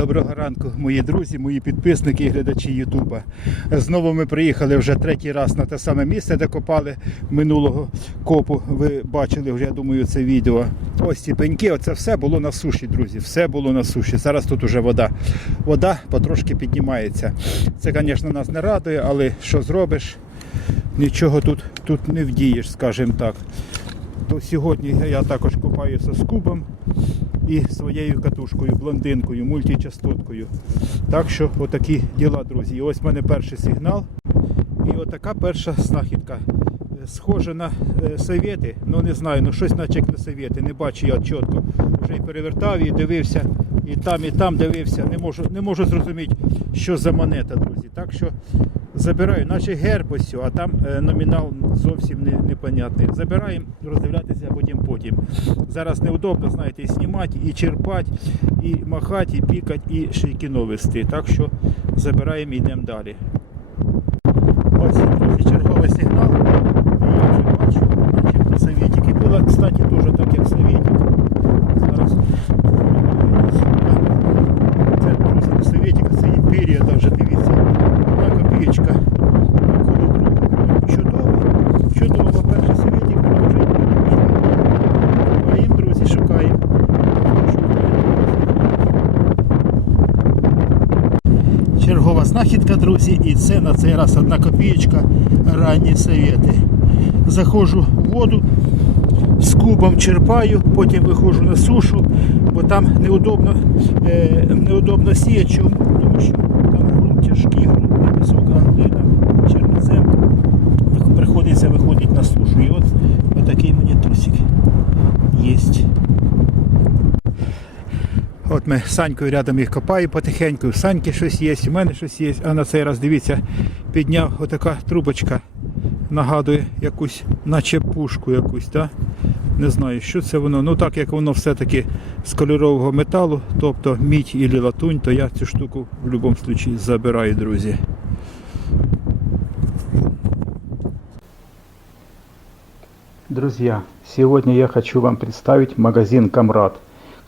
Доброго ранку, мої друзі, мої підписники і глядачі Ютуба. Знову ми приїхали вже третій раз на те саме місце, де копали минулого копу. Ви бачили вже, я думаю, це відео. Ось ці пеньки, оце все було на суші, друзі. Все було на суші. Зараз тут уже вода. Вода потрошки піднімається. Це, звісно, нас не радує, але що зробиш? Нічого тут, тут не вдієш, скажімо так. То сьогодні я також копаюся з кубом і своєю катушкою, блондинкою, мультичастоткою. Так що отакі діла, друзі. І ось в мене перший сигнал. І отака перша знахідка. Е, Схоже на е, совєти, ну не знаю, ну щось наче на совєти, не бачу я чітко. Вже і перевертав і дивився, і там, і там дивився. Не можу, не можу зрозуміти, що за монета, друзі. Так що забираю, наче герб ось, а там е, номінал зовсім не, непонятний. Забираємо, роздивлятися потім потім. Зараз неудобно, знаєте, і знімати, і черпати, і махати, і пікати, і ще й кіно вести. Так що забираємо і йдемо далі. Ось, черговий сигнал. Я вже бачу, начебто совєтик. Було, кстати, теж так, як совєтик. Зараз. Це, друзі, не совєтик, це імперія, навіть дивіться. Одна копієчка. Коло другого. Чудово. Чудово. Перший совєтик продовжує. Шукаємо, друзі, шукаємо. Чергова знахідка, друзі, і це на цей раз одна копієчка ранні совєти. Заходжу в воду, з кубом черпаю, потім виходжу на сушу, бо там неудобно, е, неудобно сіяти, чому? тому що там грунт тяжкий, ґрунт не висока глина, чернозем. Приходиться виходити на сушу. І от отакий мені тусик є. От ми з Санькою рядом їх копаю потихеньку, в Саньки щось є, у мене щось є, а на цей раз дивіться, підняв отака трубочка, нагадує якусь, наче пушку якусь, так? Не знаю, що це воно. Ну так як воно все-таки з кольорового металу, тобто мідь і латунь, то я цю штуку в будь-якому випадку забираю, друзі. Друзья, сегодня я хочу вам представить магазин «Камрад»,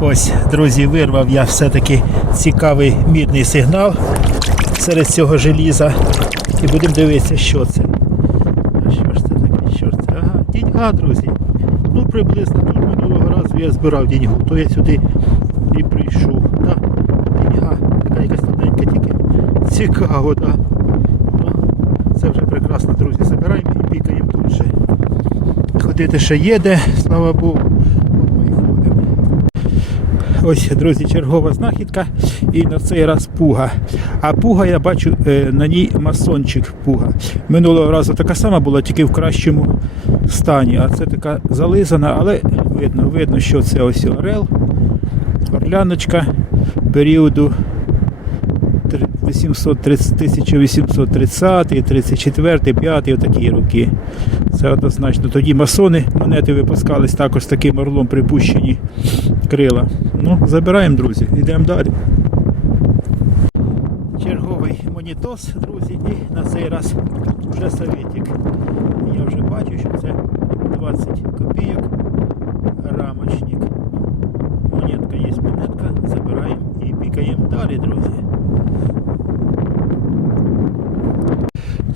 Ось, друзі, вирвав я все-таки цікавий мідний сигнал серед цього желіза. І будемо дивитися, що це. Що ж це таке? Що ж це? Ага, діньга, друзі. Ну, приблизно тут минулого разу я збирав діньгу, то я сюди і прийшов. Так, діньга, така якась тоненька тільки. Цікаво, так. Ну, це вже прекрасно, друзі. Забираємо і пікаємо тут же. Ходити ще є де, слава Богу. От ми і ходимо. Ось, друзі, чергова знахідка і на цей раз пуга. А пуга я бачу е, на ній масончик пуга. Минулого разу така сама була, тільки в кращому стані. А це така зализана, але видно, видно, що це ось орел, орляночка періоду 830, 1830, 34, 5, отакі роки. Це однозначно. Тоді масони монети випускались також з таким орлом припущені крила. Ну, забираємо, друзі, йдемо далі. Черговий монітос, друзі, і на цей раз вже советик. Я вже бачу, що це 20 копійок рамочник. Монетка є монетка, забираємо і пікаємо далі, друзі.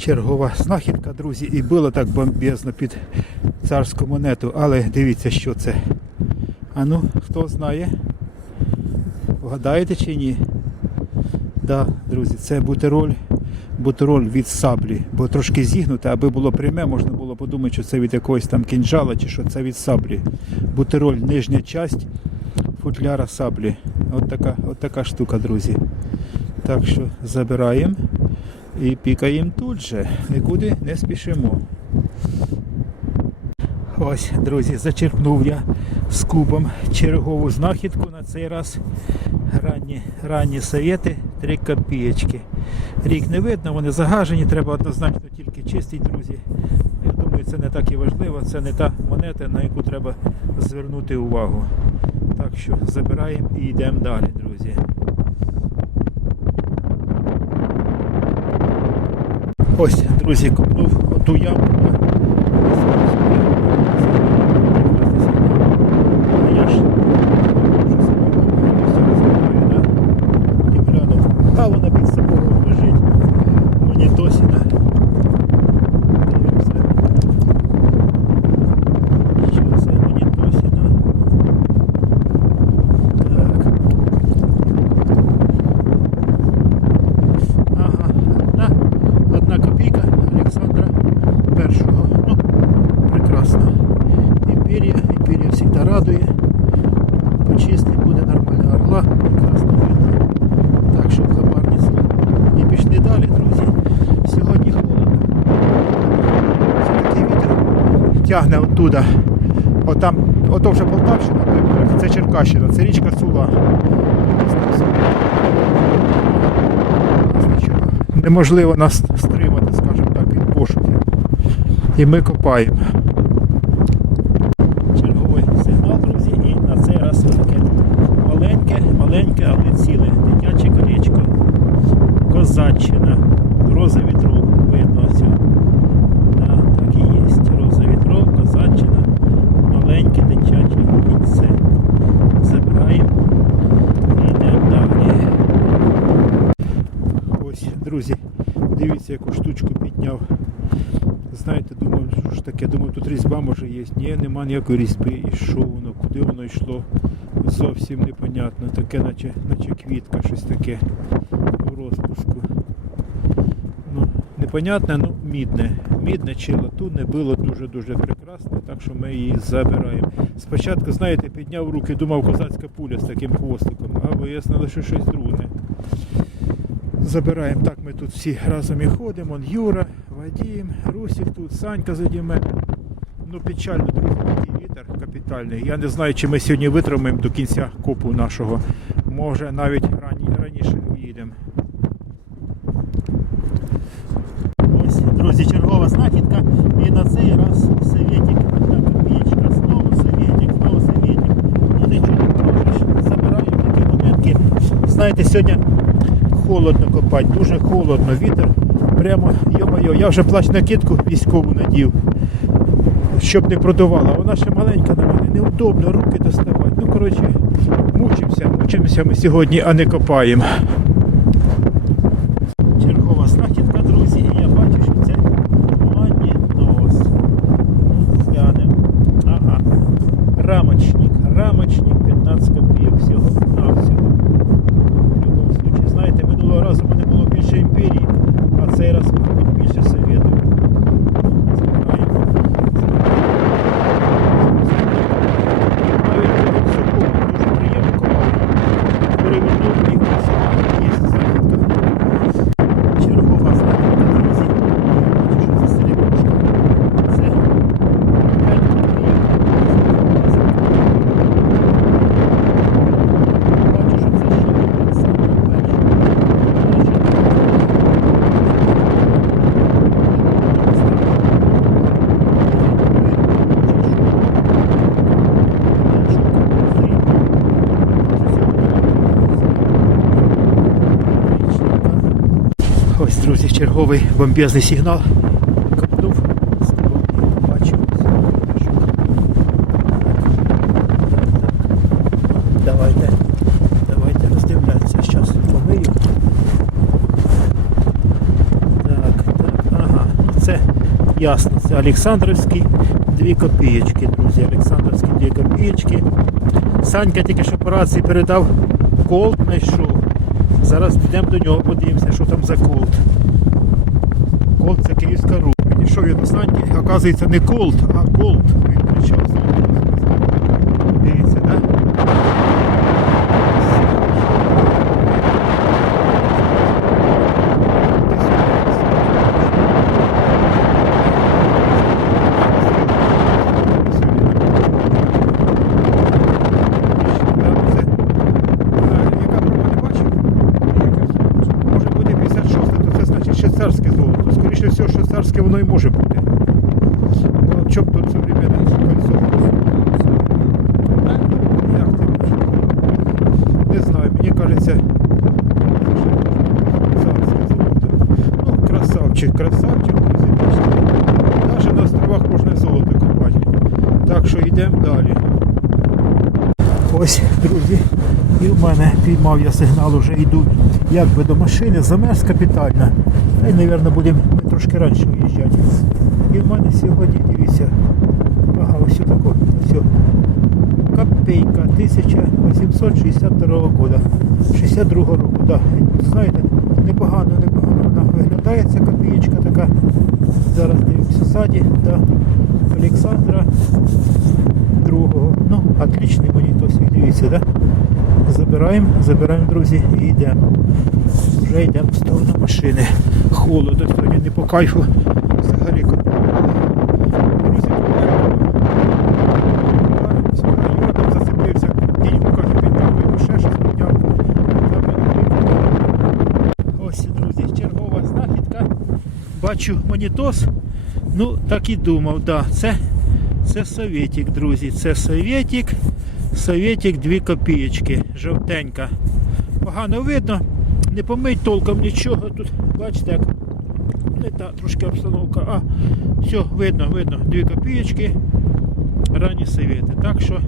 Чергова знахідка, друзі, і було так бомбезно під царську монету, але дивіться, що це. А ну, хто знає? Вгадаєте чи ні? Да, друзі, це бутероль, бутероль від саблі, бо трошки зігнуте, аби було пряме, можна було подумати, що це від якогось там кінжала чи що це від саблі. Бутероль, нижня часть футляра саблі. От така, от така штука, друзі. Так що забираємо і пікаємо тут же. Нікуди не спішимо. Ось, друзі, зачерпнув я з кубом чергову знахідку на цей раз. Ранні, ранні совєти 3 копієчки. Рік не видно, вони загажені, треба однозначно тільки чистити, друзі. Я думаю, це не так і важливо, це не та монета, на яку треба звернути увагу. Так що забираємо і йдемо далі, друзі. Ось, друзі, купнув оту ямку. А я ж і глянув. А вона під сапогом лежить. Монітосіна. Дивимося. Що це монітосіна? Так. Ага, одна, одна копійка Олександра Першого. Ну, прекрасно. Імперія, імперія завжди радує. Почистить буде нормально. Орла прекрасно видно. Так, щоб хабарницю. І пішли далі, друзі. Сьогодні холодно. Це такий вітер тягне оттуда. Отам, ото вже Полтавщина, це Черкащина, це річка Сула. Неможливо нас стримати, скажімо так, від пошуків. І ми копаємо. Черговий сигнал, друзі, і на цей раз таке маленьке, маленьке, але ціле. Дитяче колечко. Козаччина. Роза вітров. Видно ось. Да, так і є. Роза вітров, козаччина. Маленьке дитяче кільце. Забираємо. І йдемо далі. Ось, друзі, дивіться, яку штучку підняв. Знаєте, думав, що ж таке, думав, тут різьба може є. Ні, нема ніякої різьби. І що воно, куди воно йшло? Зовсім непонятно. Таке, наче, наче квітка, щось таке в розпуску. Ну, непонятне, ну мідне. Мідне чи латунне було дуже-дуже прекрасне, так що ми її забираємо. Спочатку, знаєте, підняв руки, думав козацька пуля з таким хвостиком, а вияснилося, що щось друге. Забираємо. Так, ми тут всі разом і ходимо. Юра, Вадим, Русік тут, Санька заді мене. Ну, печально, друзі, такий вітер капітальний. Я не знаю, чи ми сьогодні витримаємо до кінця копу нашого. Може навіть рані, раніше їдемо. Ось, друзі, чергова знахідка. І на цей раз Советик, одна копійка, знову Советик, знову Советик. Ну нічого не зробиш. Забираю такі монетки. Знаєте, сьогодні холодно копати, дуже холодно, вітер. Прямо, йо-моє, я вже плащ накидку військову надів, щоб не продувала. Вона ще маленька на мене, неудобно руки доставати. Ну, коротше, мучимося, мучимося ми сьогодні, а не копаємо. Чергова знахідка, друзі, і я бачу, що це манітос. Глянемо. Ага. Рамочник, рамочник 15 копійок всього на всього. В будь-якому случаї, знаєте, минулого разу мене було більше імперії, а цей раз мабуть більше совєтів. Забираємо. Навіть цього сухого дуже приємно копати. Перевернув і красиво. Є знахідка. Чергова знахідка, друзі. Я бачу, що це серебрушка. Це 5 копійок. Бачу, що це ще так само перше. Ось, друзі, черговий бомбезний сигнал. Копнув. Бачу. Давайте. Давайте роздивлятися. Зараз помию. Так, так, ага. Це ясно. Це Олександровський дві копієчки, друзі. Олександровські дві копієчки. Санька тільки що по рації передав колт знайшов. Зараз йдемо до нього, подивимося, що там за колт. Колт це київська рука. Підійшов я до оказується не колт, а колт. Він кричав. Дивіться, так? Швейцарське воно і може бути. Ну, чоб тут современне кольцо. Не знаю, мені кажеться. Ну, красавчик, красавчик, друзі. Навіть на островах можна золото копати. Так що йдемо далі. Ось, друзі, і в мене піймав я сигнал, вже йду якби до машини, замерз капітально. Та й, мабуть, будемо трошки раніше виїжджати. І в мене сьогодні, дивіться, ага, ось тако, ось копейка 1862 года. 62 року, да. Знаєте, непогано, непогано вона виглядає, ця копієчка така. Зараз дивимося ззаді, да. Олександра другого. Ну, отличний монітос, дивіться, да? Забираємо, забираємо, друзі, і йдемо. Вже йдемо в сторону машини. Холодно сьогодні не по кайфу. Взагалі. Друзі. Сюди зацепився. Дідьку каже, підняв, йому ще щось підняв. Там. Ось, друзі, чергова знахідка. Бачу монітос. Ну, так і думав, да, це, це совєтік, друзі. Це совєтік. Совєтік 2 копієчки. Жовтенька. Погано видно. Не помить толком нічого. Тут, бачите, як не та трошки обстановка. А, все, видно, видно. 2 копієчки. Ранні совєти. Так що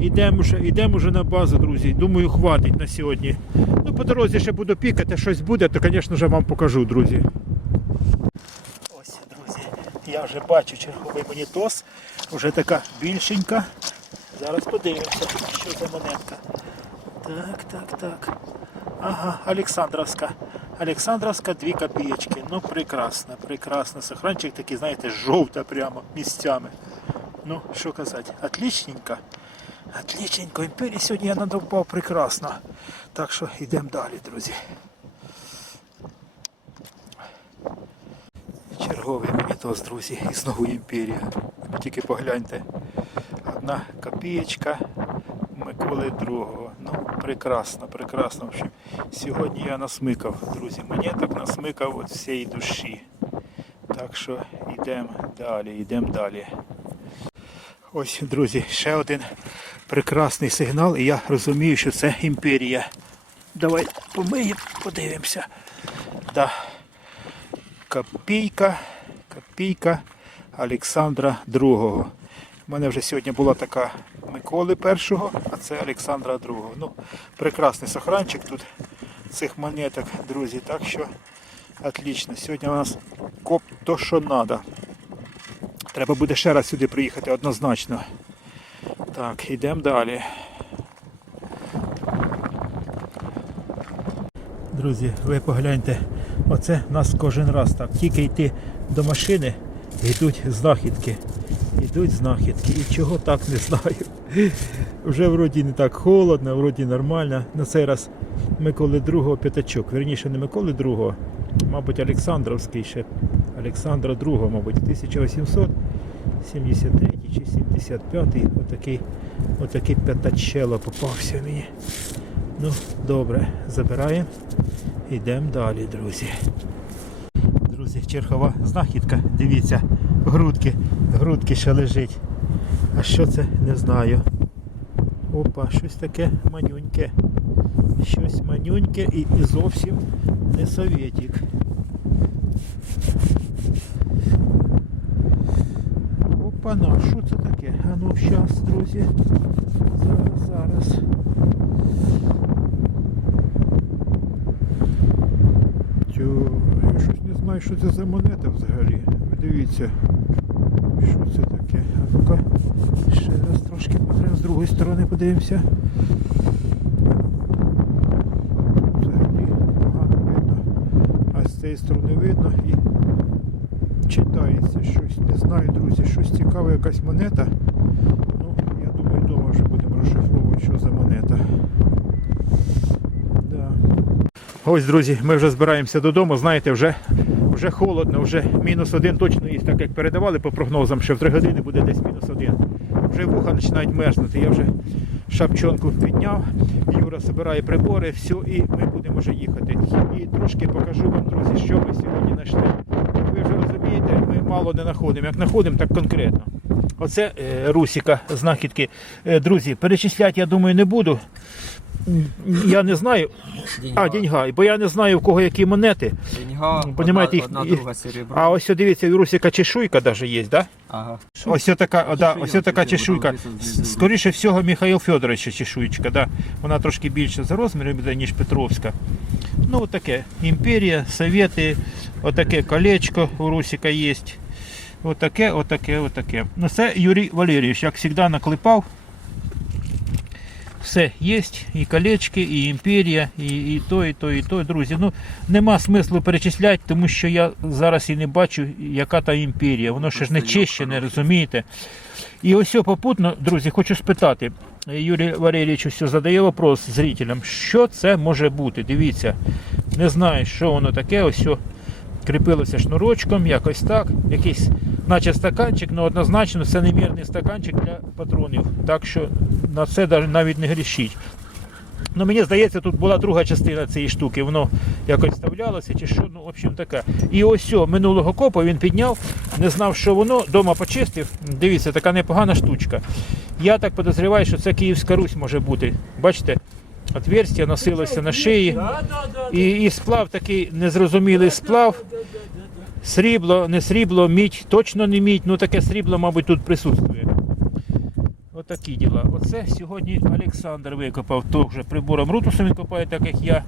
йдемо вже, йдемо вже на базу, друзі. Думаю, хватить на сьогодні. Ну, по дорозі ще буду пікати, щось буде, то, звісно ж, вам покажу, друзі. Ось, друзі, я вже бачу черговий монітос, вже така більшенька. Зараз подивимося, що за монетка. Так, так, так. Ага, Олександровська. Олександровська 2 копієчки. Ну, прекрасно, прекрасно. Сохранчик такий, знаєте, жовта прямо місцями. Ну, що казати, отличненько. Отличненько. Імперії сьогодні я надовбав прекрасно. Так що йдемо далі, друзі. Черговий монітос, друзі, і знову імперія. Тільки погляньте. Одна копієчка Миколи другого. Ну, прекрасно, прекрасно. В общем, сьогодні я насмикав, друзі. Монеток насмикав від всієї душі. Так що йдемо далі, йдемо далі. Ось, друзі, ще один прекрасний сигнал, і я розумію, що це імперія. Давай помиємо, подивимося. Да. Копійка, копійка Олександра II. У мене вже сьогодні була така Миколи першого, а це Олександра II. Ну, прекрасний сохранчик тут цих монеток, друзі. Так що отлично. Сьогодні у нас коп то, що треба. Треба буде ще раз сюди приїхати однозначно. Так, йдемо далі. Друзі, ви погляньте, оце в нас кожен раз так. Тільки йти до машини, йдуть знахідки. Йдуть знахідки. І чого так не знаю. Вже вроді не так холодно, вроді нормально. На цей раз Миколи II п'ятачок. Верніше не Миколи II, мабуть, Олександровський ще. Олександра II, мабуть, 1873 чи 75 отакий, отакий п'ятачело попався мені. Ну, добре, забираємо. Йдемо далі, друзі. Друзі, чергова знахідка. Дивіться, грудки. Грудки ще лежить. А що це? Не знаю. Опа, щось таке манюньке. Щось манюньке і, і зовсім не совєтік. Опа, на, що це таке? А ну, щас, друзі. Зараз, зараз. Тю, я щось не знаю, що це за монета взагалі. Ви дивіться. Що це таке? А ну-ка, ще раз трошки потрібно з другої сторони подивимося. Взагалі погано видно. А з цієї сторони видно і читається щось. Не знаю, друзі, щось цікаве, якась монета. Ну, я думаю, вдома вже будемо розшифровувати, що за монета. Да. Ось, друзі, ми вже збираємося додому. Знаєте, вже, вже холодно, вже мінус один точно так як передавали по прогнозам, що в 3 години буде десь мінус один. Вже вуха починають мерзнути. Я вже шапчонку підняв, Юра збирає прибори, все, і ми будемо вже їхати. І трошки покажу вам, друзі, що ми сьогодні знайшли. Як ви вже розумієте, ми мало не знаходимо. Як знаходимо, так конкретно. Оце е, Русіка, знахідки. Е, друзі, перечисляти, я думаю, не буду. Я не знаю. А, деньга. Бо я не знаю, в кого які монети. Деньга, Понімаєте, одна, їх- одна друга серебро. А ось дивіться, у Русіка чешуйка навіть є, да? Ага. Ось така, да, ось така Чешуйка, чешуйка. Скоріше всього, Михайло Федоровича чешуєчка, да? Вона трошки більше за розміром буде, ніж Петровська. Ну, таке. Імперія, Совєти, отаке колечко у Русіка є. Отаке, отаке, отаке. Ну, це Юрій Валерійович, як завжди, наклепав. Все є, і колечки, і імперія, і, і то, і то, і то. Друзі, ну нема смислу перечисляти, тому що я зараз і не бачу, яка та імперія. Воно ще ж не чищене, розумієте? І ось попутно, друзі, хочу спитати. Юрій Валерійович ось задає вопрос зрителям, що це може бути? Дивіться, не знаю, що воно таке, ось кріпилося шнурочком, якось так. Якийсь, наче стаканчик, але однозначно це немірний стаканчик для патронів. Так що на це навіть не грішіть. Ну, мені здається, тут була друга частина цієї штуки, воно якось вставлялося чи що, ну, в общем, таке. І ось о, минулого копа він підняв, не знав, що воно, дома почистив. Дивіться, така непогана штучка. Я так підозрюваю, що це Київська Русь може бути. Бачите, отверстя носилося на шиї. І, і сплав такий незрозумілий сплав. Срібло, не срібло, мідь, точно не мідь, ну таке срібло, мабуть, тут присутствує. Отакі діла. Оце сьогодні Олександр викопав теж прибором рутусом він копає, так як я.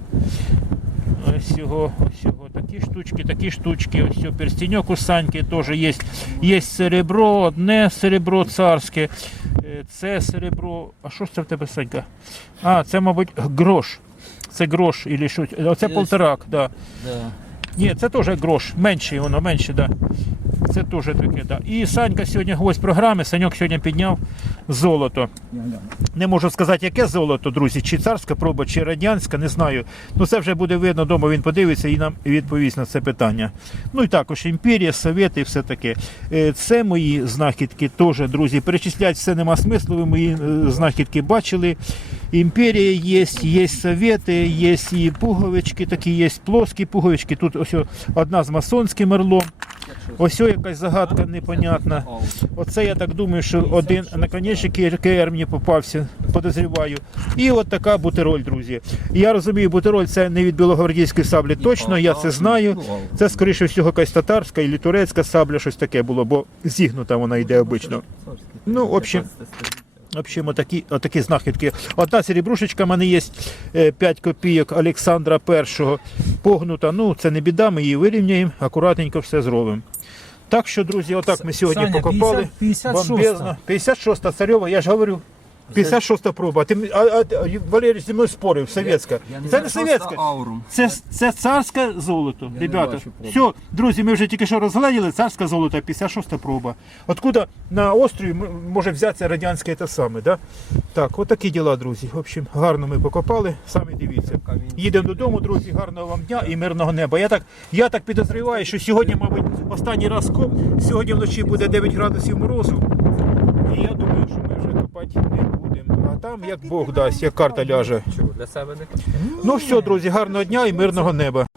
Ось його, ось його такі штучки, такі штучки. Ось його перстеньок у Саньки теж є. Є серебро, одне серебро царське. Е, Це серебро. А що ж це в тебе, Санька? А, це, мабуть, грош. Це грош, і що. Оце полторак, да. Да. Ні, це теж грош, менше воно, менше, да. Це теж таке, да. І Санька сьогодні гвоздь програми, Саньок сьогодні підняв золото. Не можу сказати, яке золото, друзі, чи царська проба, чи радянська, не знаю. Ну це вже буде видно вдома, він подивиться і нам відповість на це питання. Ну і також імперія, совєти і все таке. Е, Це мої знахідки теж, друзі. Перечисляти все нема смислу. Ви мої е, знахідки бачили. Імперія є, є совєти, є і пуговички, такі є плоскі пуговички. Тут ось одна з масонським орлом. Ось якась загадка непонятна. Оце я так думаю, що один наконечник КР мені попався, подозріваю. І от така бутероль, друзі. Я розумію, бутероль це не від білогвардійської саблі. Точно, я це знаю. Це, скоріше всього, якась татарська і турецька сабля, щось таке було, бо зігнута вона йде обично. Ну, в общем, общем, отакі, отакі знахідки. Одна серебрушечка в мене є 5 копійок Олександра І погнута. Ну, це не біда, ми її вирівняємо, акуратненько все зробимо. Так що, друзі, отак ми сьогодні Саня, покопали. 50 56-та. 56-та царьова, я ж говорю. 56-та проба. Ти, а, а, Валерій зі мною спорив, совєтська. Це не совєтська. Це, це царське золото, ребята. Все, друзі, ми вже тільки що розгляділи, царське золото, 56-та проба. Откуда на острові може взятися радянське те саме, да? Так, отакі діла, друзі. В общем, гарно ми покопали, самі дивіться. Їдемо додому, друзі, гарного вам дня і мирного неба. Я так, я так підозрюваю, що сьогодні, мабуть, останній раз коп, сьогодні вночі буде 9 градусів морозу. І я думаю, що ми копати не будемо. А там, як Бог дасть, як карта ляже. Чого, для себе не? Ну все, друзі, гарного дня і мирного неба.